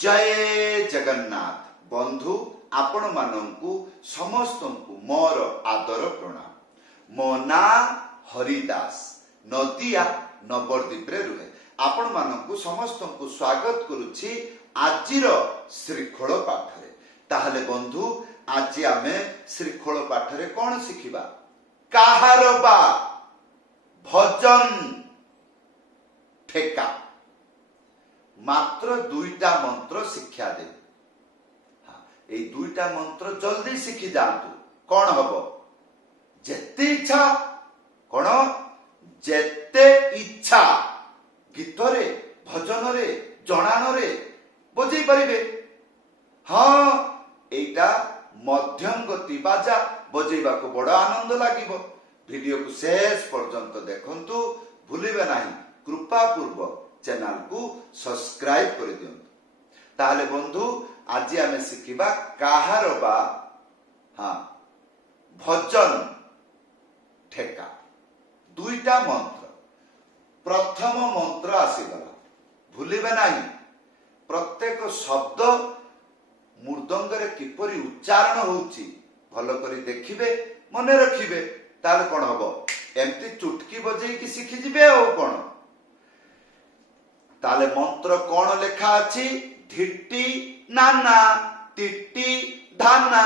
जय जगन्नाथ बंधु आपण मानंकु समस्तंकु मोर आदर प्रणाम। मो ना हरिदास नदिया नवरदीप रे रुहे आपण मानंकु समस्तंकु स्वागत करुछि आजिर श्रीखोल पाठ रे। ताहले बंधु आज आमे श्रीखोल पाठ रे कोन शिखिबा? काहार बा भजन ठेका मात्र दुईटा मंत्र शिक्षा दे। ए दुईटा मंत्र जल्दी शिखी जातु कौन हबो? जेते इच्छा कौन जेते इच्छा गीत रे भजन रे जणान रे बजै परिबे। हाँ एटा मध्यम गति बाजा बजेबा को बड़ आनंद लागिबो। वीडियो को शेष पर्यंत देखंतु भूलिबे नाही। कृपा पूर्वक चैनल को सब्सक्राइब कर दियंतु। ताहले बंधु आज आमे शिखिबा काहार बा भजन ठेका दुईटा मंत्र। प्रथम मंत्र आसीगला भूलिबे नाही। प्रत्येक शब्द मृदंग रे किपरि उच्चारण होउची भलो करी देखिबे मने रखिबे। ताले कोन हबो? एमती चुटकी बजेई कि शिखि जिबे ओ कोन? ताले मंत्र कौन लेखा अछि? धिट्टी नाना तिट्टी धाना।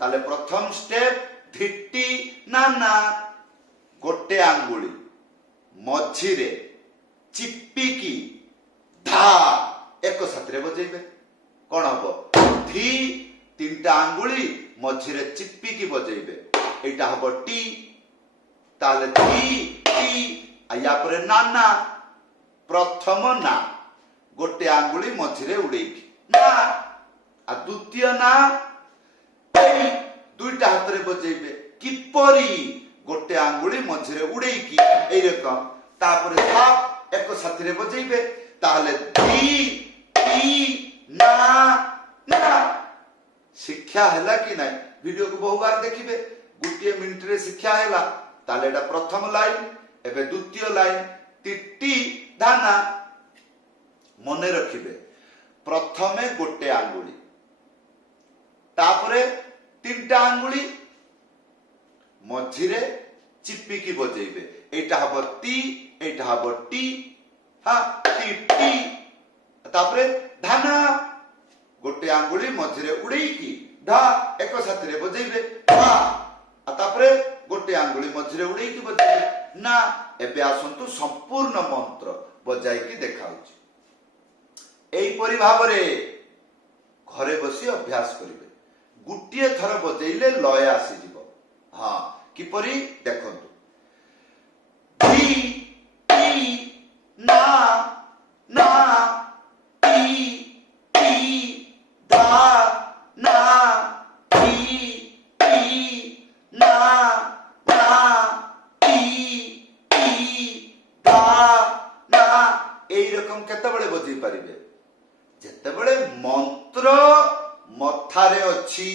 ताले प्रथम स्टेप धिट्टी नाना। गोटे आंगुली मझिरे चिप्पिकी धा एक साथरे बजेइबे। कौन हबो? धी तीनटा आंगुली मझिरे चिप्पिकी बजेइबे। एटा हबो टी। ताले धी टी आया परे नाना। प्रथम ना गोटे आंगुली मझिरे उड़ेकी ना आ द्वितीय ना दुईटा हाथ रे बजेइबे। किपरि? गोटे आंगुली मझिरे उड़ेकी एई रकम तापरे थाप एक साथी रे बजेइबे। ताहले धी टी ना ना। शिक्षा हैला कि नाही? वीडियो को बहु बार देखिबे। गुटिए मिनिट रे शिक्षा हैला। ताहले एटा प्रथम लाइन। एबे द्वितीय लाइन टिट्टी धाना। मने रखिबे प्रथमे गोटे आंगुली तापरे तीनटा आंगुली मझिरे चिप्पिकी बजेइबे। एटा हबो टी एटा हबो टी। हां टी टी तापरे धाना गोटे आंगुली मझिरे उड़ेकी धा एक साथी रे बजेइबे धा तापरे गोटे आंगुली मझिरे उड़ेकी बजेइबे ना। एबे आसंतु संपूर्ण मंत्र बजाई की देखाउछि। एई परि भाबरे घरे बसी अभ्यास करिवे। गुटिए थर बजेइले लय आसी जिवो। हां किपरि देखंतु? धी टी ना ना टी टी धा ना टी टी ना ना टी टी धा ना। एई रकम केतेबेले बजै परिबे? जेतेबेले मंत्र मथारे अछि,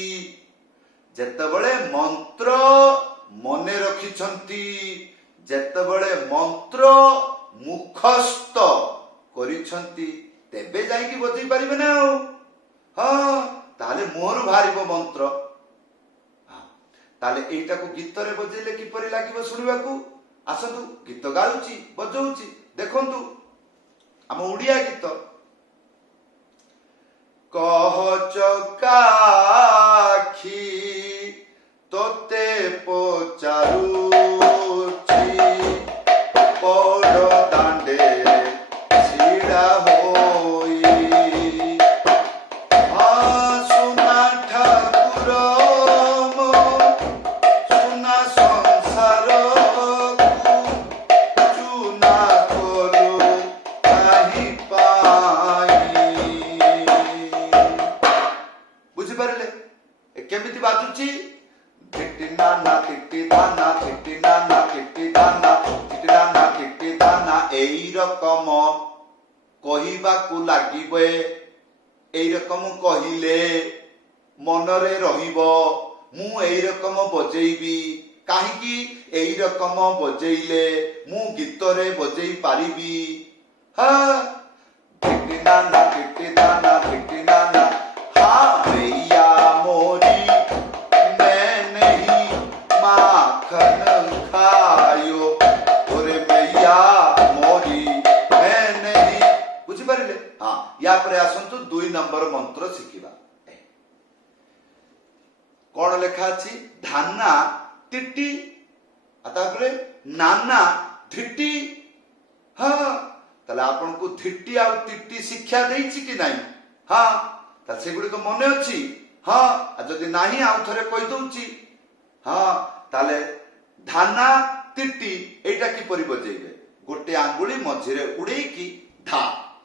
जेतेबेले मंत्र मने रखिछंती, जेतेबेले मंत्र मुखस्थ करिछंती तेबे जाई कि बजै परिबे ना। हां ताले मोहरु भारिबो मंत्र। हां ताले एटा को गीत रे बजेले किपरि लागिबो सुनिबाकू? आसंतु गीत गाउची बजौची देखंतु। आम उड़िया गीत कह चकाखी तोते पचारुची पड़ दांडे छिड़ा होई सुना ठाकुर मो सुना संसार चुना कोलू काही पाई। बुझी पारिले केमिति बाजुची? टिट्टी नाना टिट्टी धाना टिट्टी नाना टिट्टी धाना टिट्टी नाना टिट्टी धाना। एई रकम कहिबाकू लागिबे। एई रकम कहिले मनरे रहिबो मु एई रकम बजेइबी। काहेकि एई रकम बजेइले मु गीत रे बजेई पारिबी। हाँ टिट्टी नाना टिट्टी धाना हाँ या पर आसतु 2 नंबर मंत्र शिखिबा कौन लेखा अछि धाना टिटी तापरे नाना धिटी हाँ ताले आपन को धिटी आ टिटी शिक्षा देइछि कि नाही हाँ ता सेगुडी को मने अछि हाँ जदि नाही आउ थरे कहि दउछि हाँ ताले धाना टिटी एटा कि परि बजेइबे गोटे आंगुली मझिरे उड़ेई की धा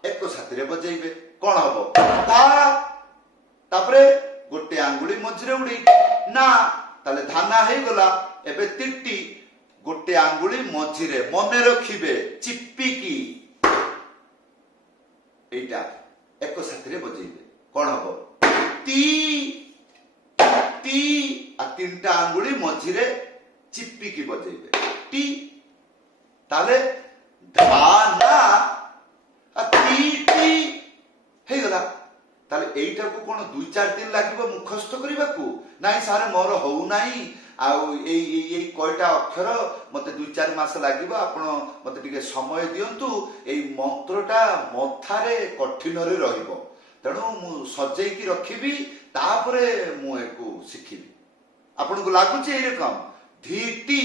एक साथी बजेइबे कौन हबो धा तापरे गोटे आंगुली मझिरे उड़ेई ना ताले धाना हे गला एबे टिटी गोटे आंगुली मझिरे मने रखिबे चिप्पिकी एटा एक साथी बजेइबे कौन हबो टी टी आ 3टा आंगुली मझिरे चिप्पिकी बजेइबे टी ताले धाना आ टी टी हे गला ताले एइटा को कोन 2-4 दिन लागिबो मुखस्थ करिबाकू नाही सारे मोर होउ नाही आउ एई कयटा अक्षर मते 2-4 मास लागिबो आपण मते टिके समय दियंतु एई मंत्रटा मथारे कठिन रे रहिबो तेणु मु सजेई की रखिबी तापरे मु एको शिखिबी आपण को लागुची एई रकम धीटी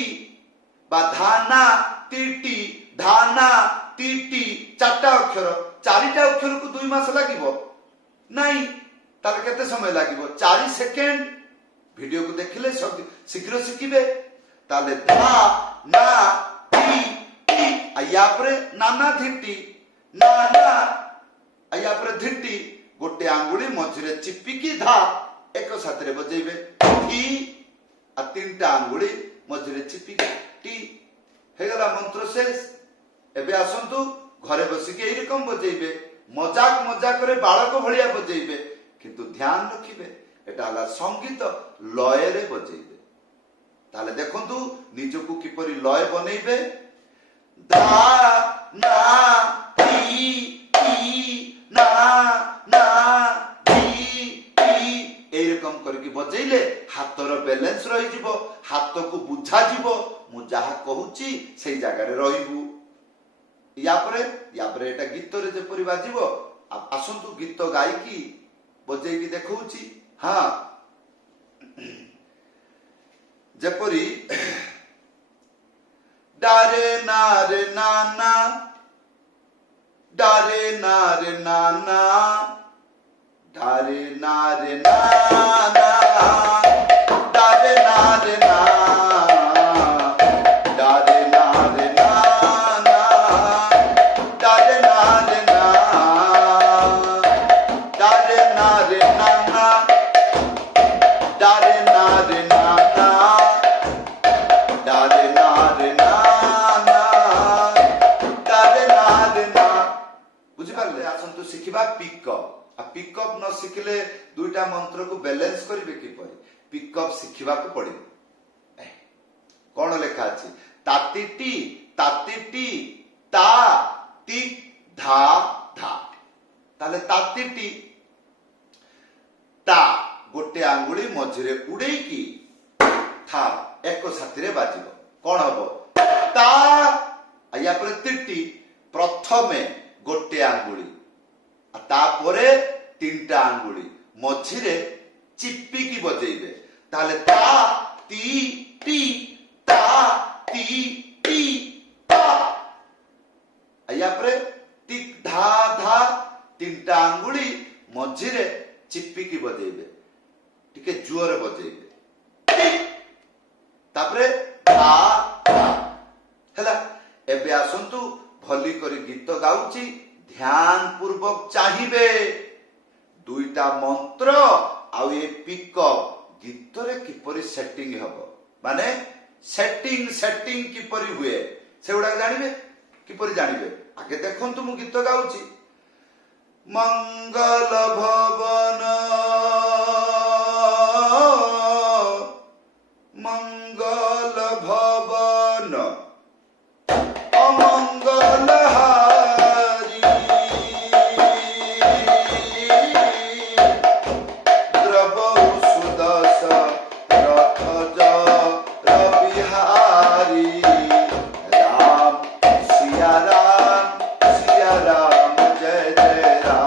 बा धाना टीटी धाना टीटी 4टा अक्षर 4टा अक्षर को 2 मास लागिबो नहीं ताले केते समय लागिबो 4 सेकेंड वीडियो को देखिले सब शीघ्र शिखिबे ताले धा ना टी टी आया परे नाना धिटी नाना आया परे धिटी गोटे आंगुली मझिरे चिप्पिकी धा एक साथरे बजेइबे टी आ 3टा आंगुली मझिरे चिप्पिकी टी हेगला मंत्र शेष एबे आसंतु घरे बसिके एई रकम बजेइबे मजाक मजाक रे बालक भलिया बजेइबे किंतु ध्यान रखिबे एटा हला संगीत लय रे बजेइबे ताले देखंतु निजको किपरि लय बनेइबे धा ना टी टी ना ना टी टी एई रकम करके बजेइले हातर बैलेंस रहि जिवो हाथ को बुझा जिवो मु जहा कहूची सेई जागा रे रहिबु या परे एटा गीत रे जेपरि बाजिबो आसंतु गीत गायकी बजेई की देखौची हाँ जेपरि डारे नारे नाना डारे नारे नाना डारे नारे नाना डारे नारे नाना डारे नारे नाना डारे नारे नाना डारे नारे नाना डारे नारे नाना डारे नारे नाना डारे नारे ना बुझि पारले आसंतु शिखिबा पिकअप आ पिकअप न शिखिले 2टा मंत्र को बैलेंस करिवे कि परि पिकअप शिखिबा को पड़िबो कोन लेखा अछि तातीटी ता टी धा धा ताले तातीटी ता गोटे आंगुली मझिरे उड़ेई की था एक साथी रे बाजिबो कोन हबो ता आया पर तिटी प्रथमे गोटे आंगुली आ तापरे 3टा आंगुली मझिरे चिप्पी की बजेइबे ताले ता ती टी ता ती टी ता आया पर टिक धा धा 3टा आंगुली मझिरे चिप्पी की बजेइबे टिके जुअर बजेइबे तापरे धा धा हला एबे आसंतु भली करी गीत गाउची ध्यान पूर्वक चाहिबे 2टा मंत्र आ ए पिकअप गीत रे किपरि सेटिंग हबो माने सेटिंग किपरि हुए सेउडा जानिबे किपरि जानिबे आगे देखंतु मु गीत गाउची मंगल भवन मंगल भवन अमंगल हारी द्रवौ सुदस रथ बिहारी राम सिया राम जय जय राम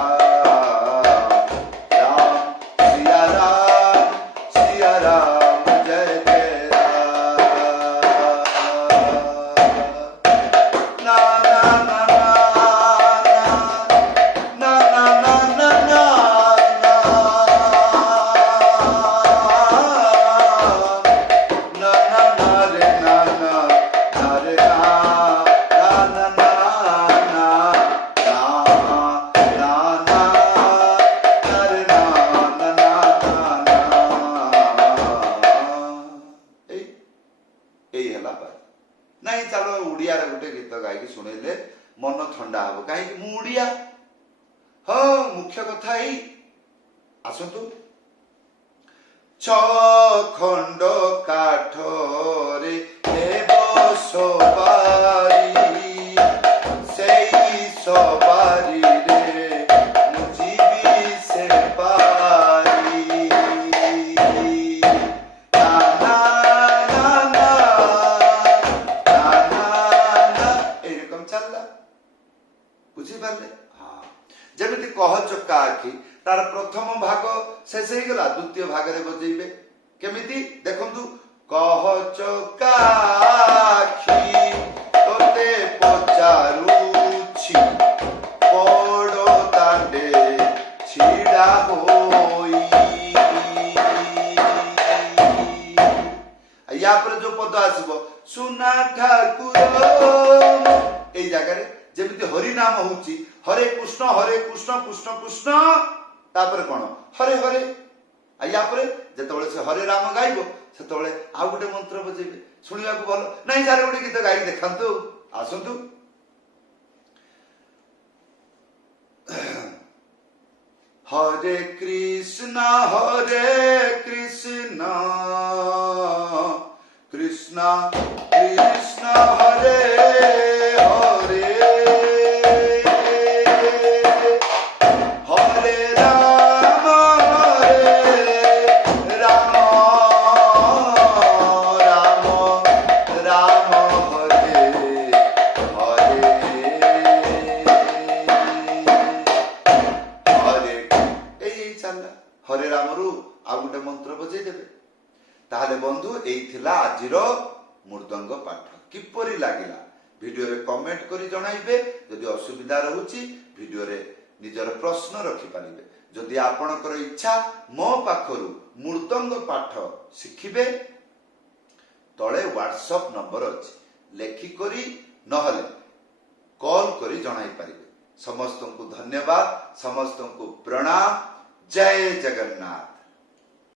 କଥା ଏଇ ଆସନ୍ତୁ। ଛ ଖଣ୍ଡ କାଠରେ ହେବ ସବାରି, ସେଇ ସବାରିରେ ମୁଁ ଯିବି ସେ ପାରି। ନା ନା ନା ନା ନା ନା ଏরকম ଚାଲିଲା, ବୁଝିପାରିଲେ? ଯେମିତି କହ ଚକା ଆଖି, ତାର ପ୍ରଥମ ଭାଗ ଶେଷ ହେଇଗଲା, ଦ୍ୱିତୀୟ ଭାଗରେ ବଜେଇବେ କେମିତି ଦେଖନ୍ତୁ। କହ ଚକା ଆଖି ତୋତେ ପଚାରୁଛି, ବଡ଼ ଦାଣ୍ଡେ ଛିଡ଼ା ହୋଇ। ୟା ପରେ ଯୋଉ ପଦ ଆସିବ ସୁନା ଠାକୁର, ଏଇ ଜାଗାରେ ଯେମିତି ହରି ନାମ ହଉଛି ହରେ କୃଷ୍ଣ କୃଷ୍ଣ କୃଷ୍ଣ, ତାପରେ କଣ ହରେ ହରେ। ୟା ପରେ ଯେତେବେଳେ ସେ ହରେ ରାମ ଗାଇବ ସେତେବେଳେ ଆଉ ଗୋଟେ ମନ୍ତ୍ର ବଜେଇବେ, ଶୁଣିବାକୁ ଭଲ ନାଇଁ ସାର୍ ଗୋଟେ ଗୀତ ଗାଇକି ଦେଖାନ୍ତୁ, ଆସନ୍ତୁ। ହରେ କୃଷ୍ଣ କୃଷ୍ଣ କୃଷ୍ଣ ହରେ ହରେ, হরে রাম রাম রাম রাম হরে হরে হরে। এই চালা হরে রামরু ଆଉ ଗୋଟେ ମନ୍ତ୍ର ବଜେଇ ଦେବେ। ତାହେଲେ ବନ୍ଧୁ ଏଇ ଥିଲା ଆଜିର ମୃଦଙ୍ଗ ପାଠ। କିପରି ଲାଗିଲା ଭିଡିଓରେ କମେଣ୍ଟ କରି ଜଣାଇବେ। ଯଦି ଅସୁବିଧା ରହୁଛି ଭିଡିଓରେ ନିଜର ପ୍ରଶ୍ନ ରଖିପାରିବେ। ଯଦି ଆପଣଙ୍କର ଇଚ୍ଛା ମୋ ପାଖରୁ ମୃଦଙ୍ଗ ପାଠ ଶିଖିବେ, ତଳେ ହ୍ୱାଟ୍ସଆପ୍ ନମ୍ବର ଅଛି, ଲେଖିକରି ନହେଲେ କଲ୍ କରି ଜଣାଇ ପାରିବେ। ସମସ୍ତଙ୍କୁ ଧନ୍ୟବାଦ, ସମସ୍ତଙ୍କୁ ପ୍ରଣାମ। ଜୟ ଜଗନ୍ନାଥ।